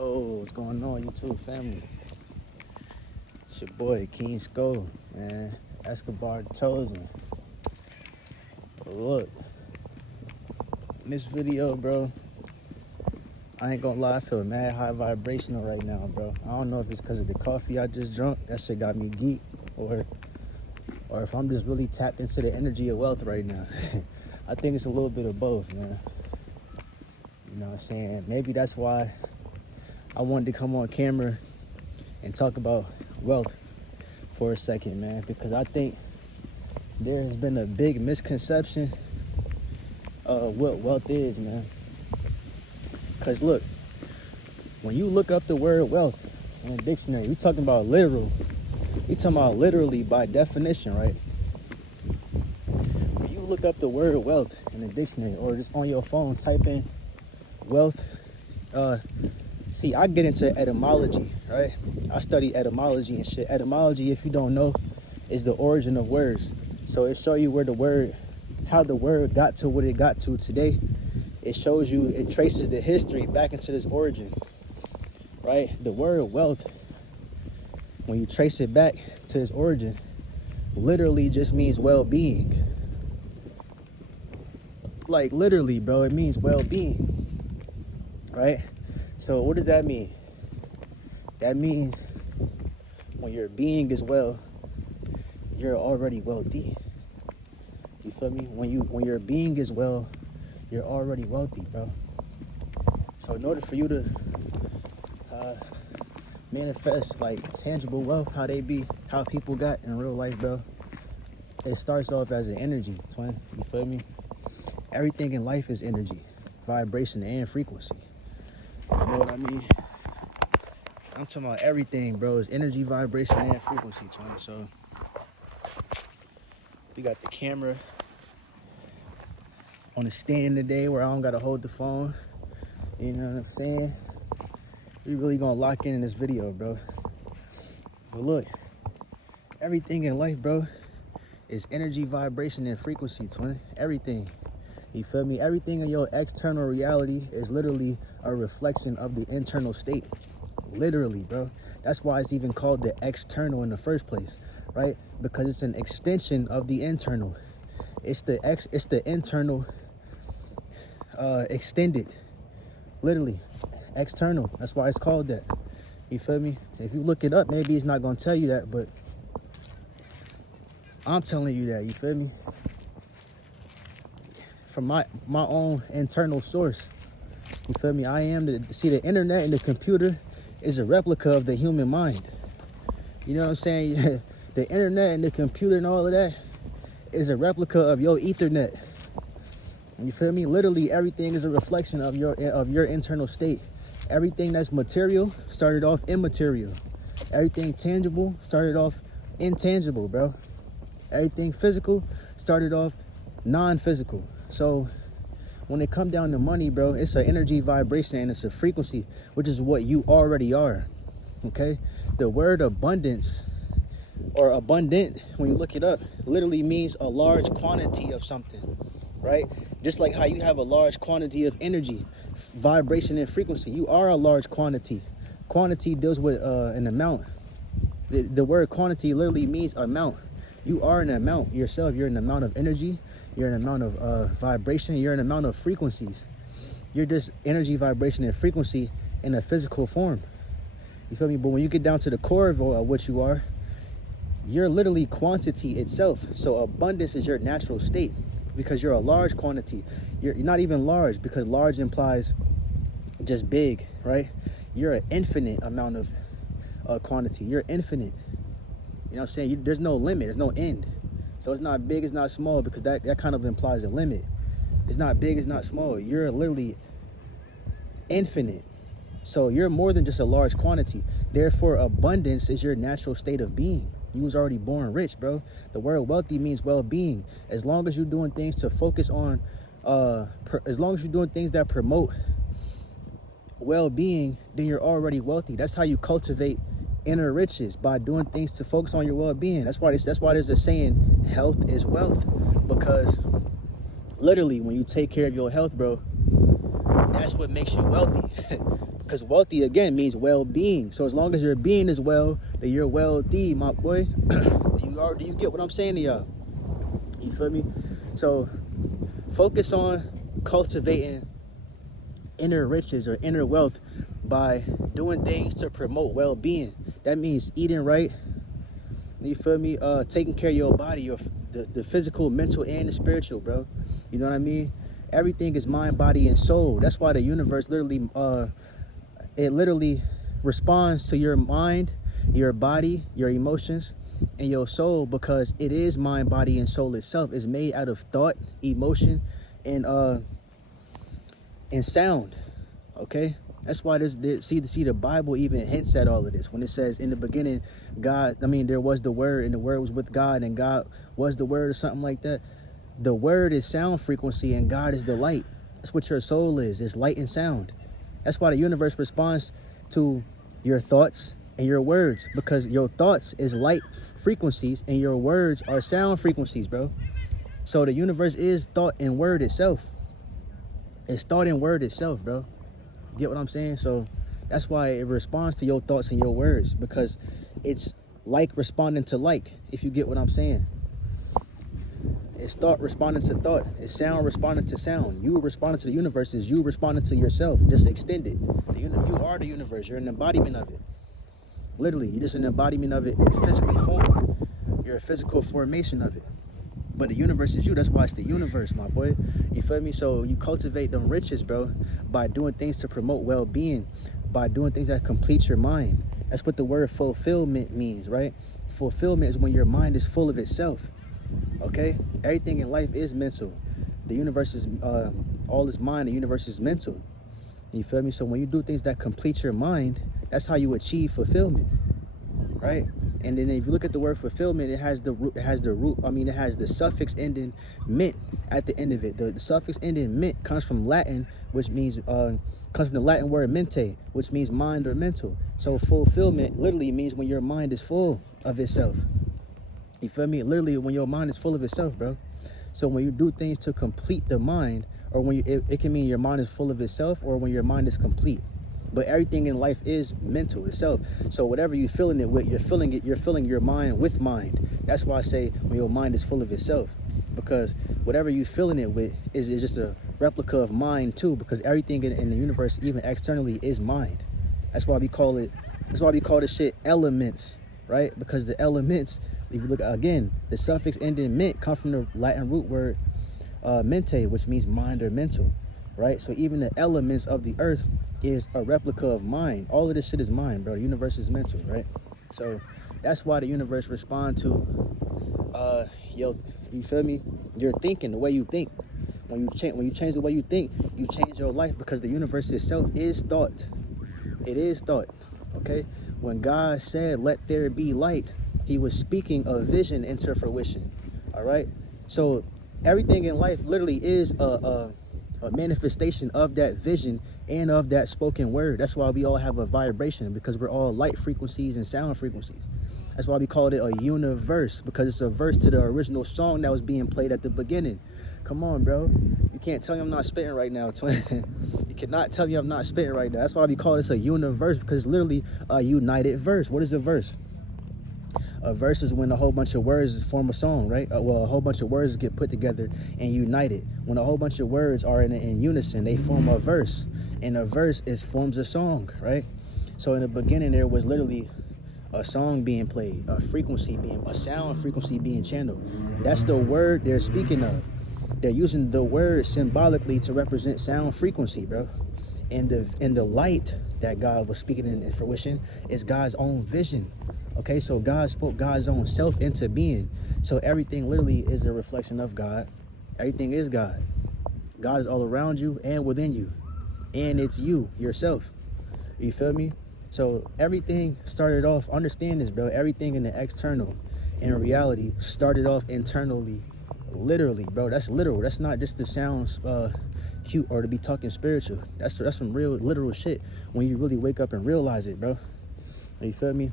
Yo, what's going on, YouTube family? It's your boy, King Skull, man. Escobar Chosen. But look, in this video, bro, I ain't gonna lie, I feel mad high vibrational right now, bro. I don't know if it's because of the coffee I just drunk, that shit got me geek, or if I'm just really tapped into the energy of wealth right now. I think it's a little bit of both, man. You know what I'm saying? Maybe that's why I wanted to come on camera and talk about wealth for a second, man, because I think there has been a big misconception of what wealth is, man. Because look, when you look up the word wealth in a dictionary, you're talking about literal. You're talking about literally by definition, right? When you look up the word wealth in a dictionary or just on your phone, type in wealth. See, I get into etymology, right? I study etymology and shit. Etymology, if you don't know, is the origin of words. So it shows you where the word, how the word got to what it got to today. It shows you, it traces the history back into this origin, right? The word wealth, when you trace it back to its origin, literally just means well-being. Like literally, bro, it means well-being, right? So what does that mean? That means when your being is well, you're already wealthy. You feel me? When your being is well, you're already wealthy, bro. So in order for you to manifest like tangible wealth, how people got in real life, bro, it starts off as an energy, twin. You feel me? Everything in life is energy, vibration, and frequency. You know what I mean? I'm talking about everything, bro. It's energy, vibration, and frequency, twin. So we got the camera on the stand today where I don't gotta hold the phone. You know what I'm saying? We really gonna lock in this video, bro. But look, everything in life, bro, is energy, vibration, and frequency, twin. Everything. You feel me? Everything in your external reality is literally a reflection of the internal state. Literally, bro. That's why it's even called the external in the first place, right? Because it's an extension of the internal. It's the internal extended. Literally. External. That's why it's called that. You feel me? If you look it up, maybe it's not gonna tell you that, but I'm telling you that. You feel me? From my own internal source. You feel me? The internet and the computer is a replica of the human mind. You know what I'm saying? The internet and the computer and all of that is a replica of your Ethernet. You feel me? Literally everything is a reflection of your internal state. Everything that's material started off immaterial. Everything tangible started off intangible, bro. Everything physical started off non-physical. So when it come down to money, bro, it's an energy, vibration, and it's a frequency, which is what you already are, okay? The word abundance or abundant, when you look it up, literally means a large quantity of something, right? Just like how you have a large quantity of energy, vibration, and frequency. You are a large quantity. Quantity deals with an amount. The word quantity literally means amount. You are an amount yourself. You're an amount of energy. You're an amount of vibration. You're an amount of frequencies. You're just energy, vibration, and frequency in a physical form. You feel me? But when you get down to the core of what you are, you're literally quantity itself. So abundance is your natural state because you're a large quantity. You're not even large because large implies just big, right? You're an infinite amount of quantity. You're infinite. You know what I'm saying? There's no limit. There's no end. So it's not big, it's not small, because that kind of implies a limit. It's not big, it's not small. You're literally infinite. So you're more than just a large quantity. Therefore, abundance is your natural state of being. You was already born rich, bro. The word wealthy means well-being. As long as you're doing things to focus on, as long as you're doing things that promote well-being, then you're already wealthy. That's how you cultivate inner riches, by doing things to focus on your well-being. That's why there's a saying, health is wealth, because literally when you take care of your health, bro, that's what makes you wealthy. Because wealthy, again, means well-being. So as long as your being is well, then you're wealthy, my boy. Do you get what I'm saying to y'all? You feel me? So focus on cultivating inner riches or inner wealth by doing things to promote well-being. That means eating right. You feel me? Taking care of your body, the physical, mental, and the spiritual, bro. You know what I mean? Everything is mind, body, and soul. That's why the universe literally, it literally responds to your mind, your body, your emotions, and your soul, because it is mind, body, and soul itself. It's made out of thought, emotion, and sound. Okay, that's why see the Bible even hints at all of this when it says in the beginning there was the Word, and the Word was with God, and God was the Word, or something like that. The Word is sound frequency, and God is the light. That's what your soul is. It's light and sound. That's why the universe responds to your thoughts and your words, because your thoughts is light frequencies and your words are sound frequencies, bro. So the universe is thought and word itself. It's thought and word itself, bro. Get what I'm saying? So that's why it responds to your thoughts and your words, because it's like responding to like, if you get what I'm saying. It's thought responding to thought. It's sound responding to sound. You responding to the universe is you responding to yourself. Just extend it. You are the universe. You're an embodiment of it. Literally, you're just an embodiment of it physically formed. You're a physical formation of it. But the universe is you. That's why it's the universe, my boy. You feel me? So you cultivate them riches, bro, by doing things to promote well-being, by doing things that complete your mind. That's what the word fulfillment means, right? Fulfillment is when your mind is full of itself. Okay? Everything in life is mental. The universe is, all is mind. The universe is mental. You feel me? So when you do things that complete your mind, that's how you achieve fulfillment, right? And then if you look at the word fulfillment, it has the suffix ending ment at the end of it. The suffix ending ment comes from Latin, which means comes from the Latin word mente, which means mind or mental. So fulfillment literally means when your mind is full of itself. You feel me? Literally when your mind is full of itself, bro. So when you do things to complete the mind, or when it can mean your mind is full of itself, or when your mind is complete. But everything in life is mental itself. So whatever you're filling it with, you're filling your mind with mind. That's why I say when your mind is full of itself. Because whatever you're filling it with is just a replica of mind too. Because everything in the universe, even externally, is mind. That's why we call this shit elements, right? Because the elements, if you look again, the suffix ending ment comes from the Latin root word mente, which means mind or mental, right? So even the elements of the earth is a replica of mind. All of this shit is mind, bro. The universe is mental, right? So that's why the universe responds to you feel me? Your thinking, the way you think. When you change the way you think, you change your life, because the universe itself is thought. It is thought. Okay? When God said, "Let there be light," he was speaking a vision into fruition. All right? So everything in life literally is a manifestation of that vision and of that spoken word. That's why we all have a vibration, because we're all light frequencies and sound frequencies. That's why we called it a universe, because it's a verse to the original song that was being played at the beginning. Come on, bro. You can't tell me I'm not spitting right now, twin. You cannot tell me I'm not spitting right now. That's why we call this a universe, because it's literally a united verse. What is a verse? A verse is when a whole bunch of words form a song, right? A whole bunch of words get put together and united. When a whole bunch of words are in unison, they form a verse. And a verse forms a song, right? So in the beginning, there was literally a song being played, a sound frequency being channeled. That's the word they're speaking of. They're using the word symbolically to represent sound frequency, bro. And the light that God was speaking in fruition is God's own vision. Okay, so God spoke God's own self into being. So everything literally is a reflection of God. Everything is God. God is all around you and within you. And it's you, yourself. You feel me? So everything started off, understand this, bro. Everything in the external, in reality, started off internally. Literally, bro. That's literal. That's not just to sound cute or to be talking spiritual. That's some real literal shit when you really wake up and realize it, bro. You feel me?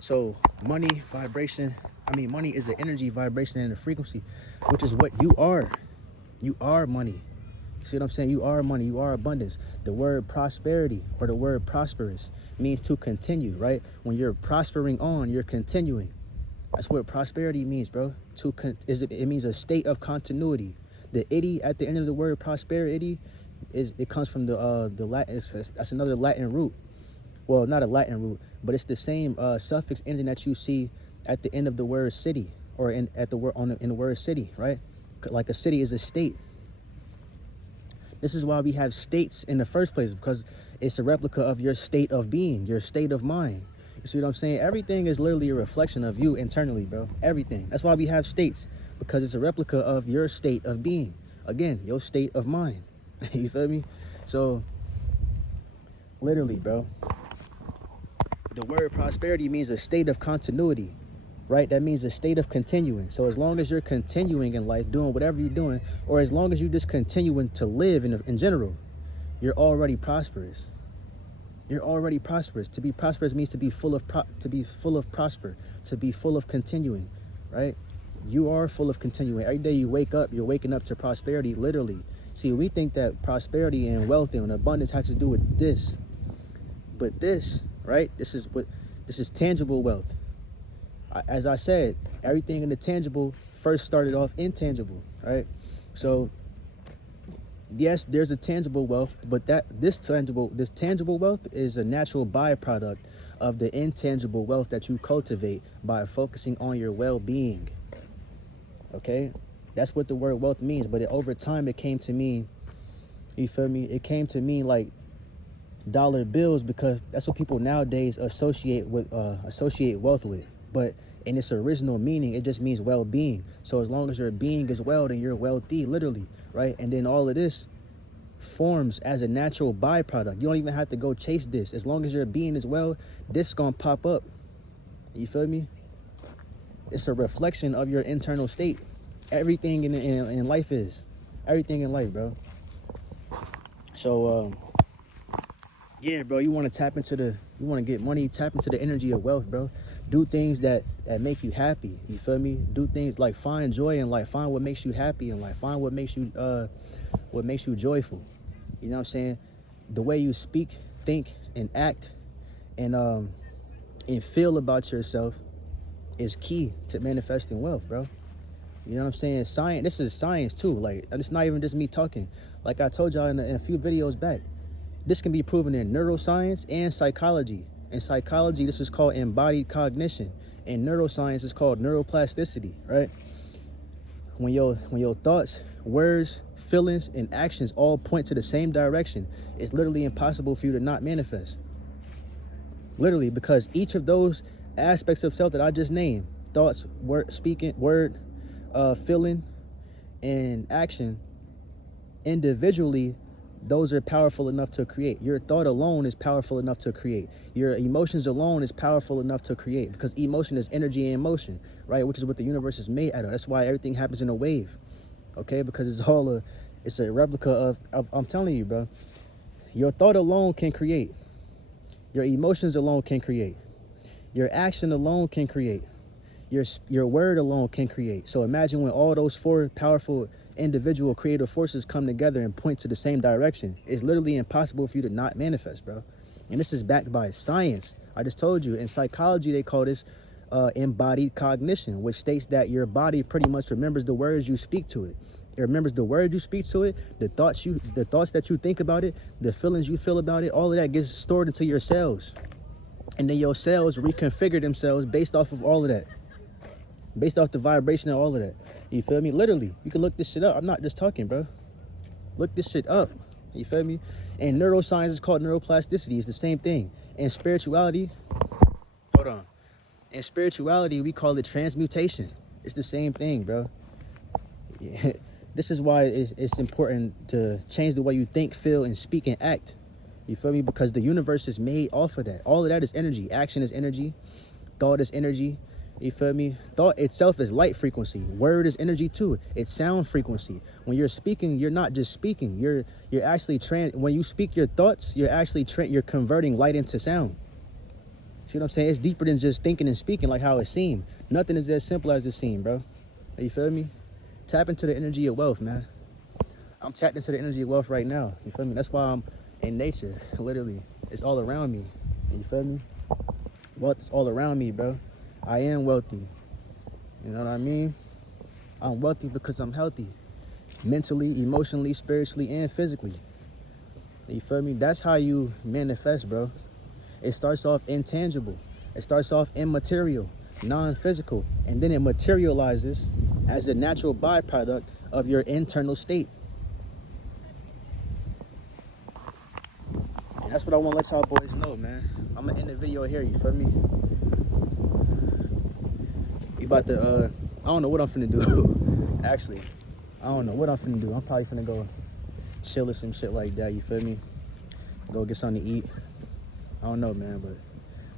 So money is the energy, vibration, and the frequency, which is what you are. You are money. See what I'm saying? You are money, you are abundance. The word prosperity or the word prosperous means to continue, right? When you're prospering on, you're continuing. That's what prosperity means, bro. It means a state of continuity. The "ity" at the end of the word prosperity it comes from the Latin. That's another Latin root. Well, not a Latin root, but it's the same suffix ending that you see at the end of the word city, or in the word city, right? Like a city is a state. This is why we have states in the first place, because it's a replica of your state of being, your state of mind. You see what I'm saying? Everything is literally a reflection of you internally, bro. Everything. That's why we have states, because it's a replica of your state of being. Again, your state of mind. You feel me? So, literally, bro, the word prosperity means a state of continuity, right? That means a state of continuing. So as long as you're continuing in life, doing whatever you're doing, or as long as you just continuing to live in general, you're already prosperous. You're already prosperous. To be prosperous means to be full of prosper, to be full of continuing, right? You are full of continuing. Every day you wake up, you're waking up to prosperity, literally. See, we think that prosperity and wealth and abundance has to do with this, but this, right? This is tangible wealth. As I said, everything in the tangible first started off intangible, right? So yes, there's a tangible wealth, but this tangible wealth is a natural byproduct of the intangible wealth that you cultivate by focusing on your well-being. Okay? That's what the word wealth means, but over time it came to mean, you feel me? It came to mean like dollar bills, because that's what people nowadays associate wealth with. But in its original meaning, it just means well-being. So as long as your being is well, then you're wealthy, literally, right? And then all of this forms as a natural byproduct. You don't even have to go chase this. As long as your being is well, this is gonna pop up. You feel me? It's a reflection of your internal state. Everything in life is. Everything in life, bro. So, yeah, bro, you want to get money, tap into the energy of wealth, bro. Do things that make you happy. You feel me? Do things like find joy in life. Find what makes you happy in life. Find what makes you joyful. You know what I'm saying? The way you speak, think, and act, and feel about yourself is key to manifesting wealth, bro. You know what I'm saying? Science. This is science too. Like, it's not even just me talking. Like I told y'all in a few videos back. This can be proven in neuroscience and psychology. In psychology, this is called embodied cognition. In neuroscience, it's called neuroplasticity, right? When your thoughts, words, feelings, and actions all point to the same direction, it's literally impossible for you to not manifest. Literally, because each of those aspects of self that I just named, thoughts, feeling, and action, individually, those are powerful enough to create. Your thought alone is powerful enough to create. Your emotions alone is powerful enough to create, because emotion is energy and motion, right? Which is what the universe is made out of. That's why everything happens in a wave, okay? Because it's a replica of I'm telling you, bro. Your thought alone can create. Your emotions alone can create. Your action alone can create. Your word alone can create. So imagine when all those four powerful individual creative forces come together and point to the same direction. It's literally impossible for you to not manifest, bro. And this is backed by science. I just told you. In psychology, they call this embodied cognition, which states that your body pretty much remembers the words you speak to it. It remembers the words you speak to it, the thoughts that you think about it, the feelings you feel about it. All of that gets stored into your cells, and then your cells reconfigure themselves based off of all of that, based off the vibration of all of that. You feel me? Literally, you can look this shit up. I'm not just talking, bro. Look this shit up. You feel me? And neuroscience is called neuroplasticity. It's the same thing. And spirituality, hold on. In spirituality, we call it transmutation. It's the same thing, bro. Yeah. This is why it's important to change the way you think, feel, and speak and act. You feel me? Because the universe is made off of that. All of that is energy. Action is energy. Thought is energy. You feel me? Thought itself is light frequency. Word is energy too. It's sound frequency. When you're speaking, you're not just speaking. You're actually when you speak your thoughts, you're converting light into sound. See what I'm saying? It's deeper than just thinking and speaking like how it seemed. Nothing is as simple as it seemed, bro. You feel me? Tap into the energy of wealth, man. I'm tapped into the energy of wealth right now. You feel me? That's why I'm in nature, literally. It's all around me. You feel me? Wealth is all around me, bro. I am wealthy. You know what I mean? I'm wealthy because I'm healthy. Mentally, emotionally, spiritually, and physically. You feel me? That's how you manifest, bro. It starts off intangible. It starts off immaterial, non-physical, and then it materializes as a natural byproduct of your internal state. And that's what I want to let y'all boys know, man. I'm gonna end the video here, you feel me? We about to, I don't know what I'm finna do. Actually, I don't know what I'm finna do. I'm probably finna go chill or some shit like that, you feel me? Go get something to eat. I don't know, man, but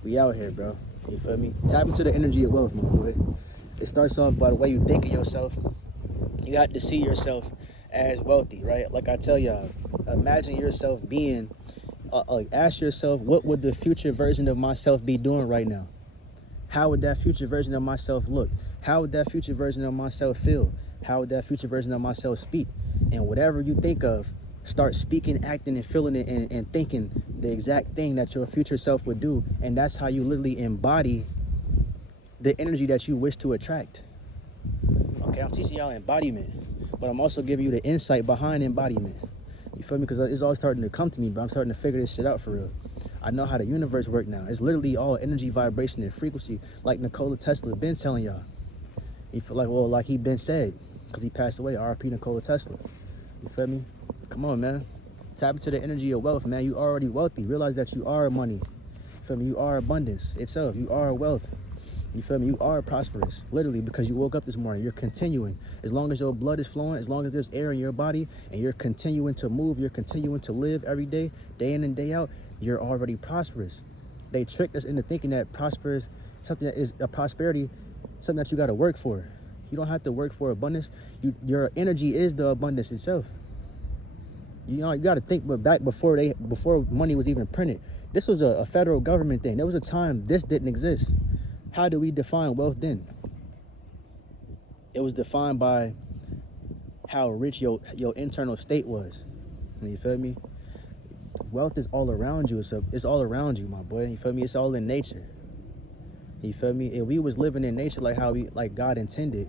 we out here, bro. You feel me? Tap into the energy of wealth, my boy. It starts off by the way you think of yourself. You got to see yourself as wealthy, right? Like I tell y'all, imagine yourself being, ask yourself, what would the future version of myself be doing right now? How would that future version of myself look? How would that future version of myself feel? How would that future version of myself speak? And whatever you think of, start speaking, acting, and feeling it, and thinking the exact thing that your future self would do. And that's how you literally embody the energy that you wish to attract. Okay, I'm teaching y'all embodiment, but I'm also giving you the insight behind embodiment. You feel me? Because it's all starting to come to me, but I'm starting to figure this shit out for real. I know how the universe works now. It's literally all energy, vibration, and frequency, like Nikola Tesla been telling y'all. You feel like, well, like he been said, because he passed away, R.I.P. Nikola Tesla. You feel me? Come on, man. Tap into the energy of wealth, man. You already wealthy. Realize that you are money. You feel me? You are abundance itself. You are wealth. You feel me? You are prosperous. Literally, because you woke up this morning. You're continuing. As long as your blood is flowing, as long as there's air in your body, and you're continuing to move, you're continuing to live every day, day in and day out, you're already prosperous. They tricked us into thinking that prosperous, something that is a prosperity, something that you got to work for. You don't have to work for abundance. Your energy is the abundance itself. You know, you got to think back before money was even printed. This was a federal government thing. There was a time this didn't exist. How do we define wealth then? It was defined by how rich your internal state was. You feel me? Wealth is all around you. It's all around you, my boy. You feel me? It's all in nature. You feel me? If we was living in nature like God intended,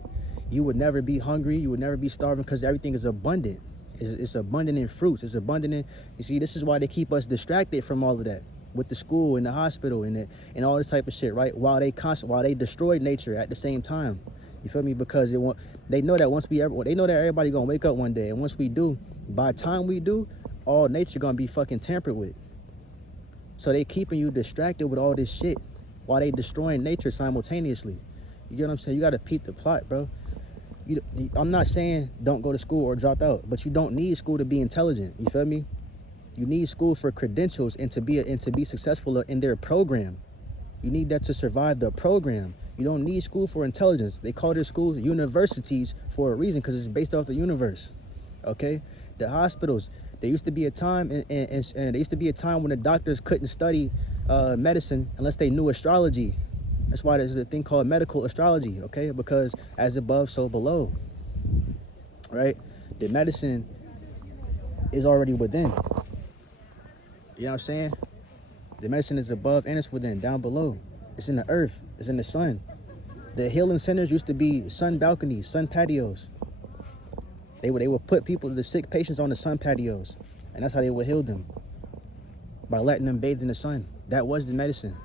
you would never be hungry. You would never be starving, because everything is abundant. It's abundant in fruits. It's abundant in, you see, this is why they keep us distracted from all of that, with the school and the hospital and all this type of shit, right? While they destroy nature at the same time. You feel me? Because they know that they know that everybody gonna wake up one day, and once we do, by the time we do, all nature gonna be fucking tampered with. So they keeping you distracted with all this shit while they destroying nature simultaneously. You get what I'm saying? You gotta peep the plot, bro. I'm not saying don't go to school or drop out, but you don't need school to be intelligent. You feel me? You need school for credentials and to be successful in their program. You need that to survive the program. You don't need school for intelligence. They call their schools universities for a reason, because it's based off the universe. Okay? The hospitals, there used to be a time and there used to be a time when the doctors couldn't study medicine unless they knew astrology. That's why there's a thing called medical astrology, okay? Because as above, so below, right? The medicine is already within. You know what I'm saying? The medicine is above and it's within, down below. It's in the earth. It's in the sun. The healing centers used to be sun balconies, sun patios. They would put the sick patients on the sun patios, and that's how they would heal them, by letting them bathe in the sun. That was the medicine.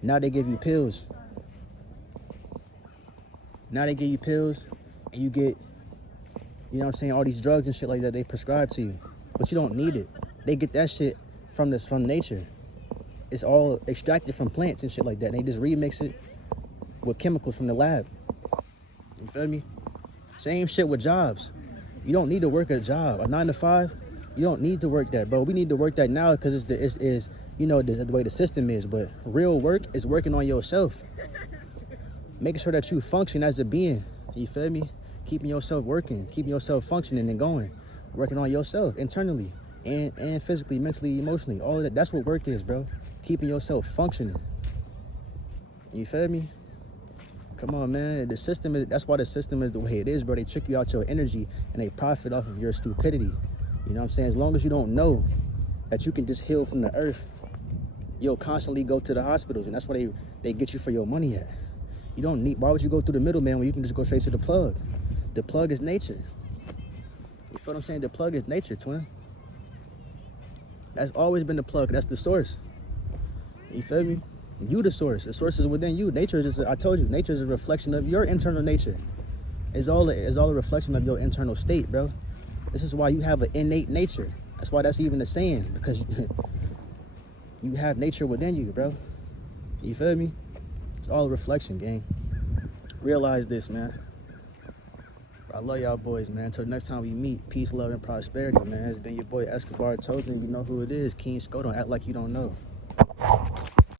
Now they give you pills. Now they give you pills, and you get, you know what I'm saying, all these drugs and shit like that they prescribe to you, but you don't need it. They get that shit from nature. It's all extracted from plants and shit like that. And they just remix it with chemicals from the lab. You feel me? Same shit with jobs. You don't need to work a job, a 9 to 5. You don't need to work that, bro. We need to work that now because it's you know, the way the system is. But real work is working on yourself, making sure that you function as a being. You feel me? Keeping yourself working, keeping yourself functioning and going, working on yourself internally and physically, mentally, emotionally. All of that. That's what work is, bro. Keeping yourself functioning. You feel me? Come on, man. That's why the system is the way it is, bro. They trick you out your energy and they profit off of your stupidity. You know what I'm saying? As long as you don't know that you can just heal from the earth, you'll constantly go to the hospitals, and that's why they get you for your money at. You don't need, why would you go through the middleman when you can just go straight to the plug? The plug is nature. You feel what I'm saying? The plug is nature, twin. That's always been the plug. That's the source. You feel me? You the source. The source is within you. Nature is just, I told you, nature is a reflection of your internal nature. It's all a reflection of your internal state, bro. This is why you have an innate nature. That's why that's even a saying, because you have nature within you, bro. You feel me? It's all a reflection, gang. Realize this, man. I love y'all boys, man. Until next time we meet, peace, love, and prosperity, man. It's been your boy Escobar Token. You know who it is. King Sco. Don't act like you don't know.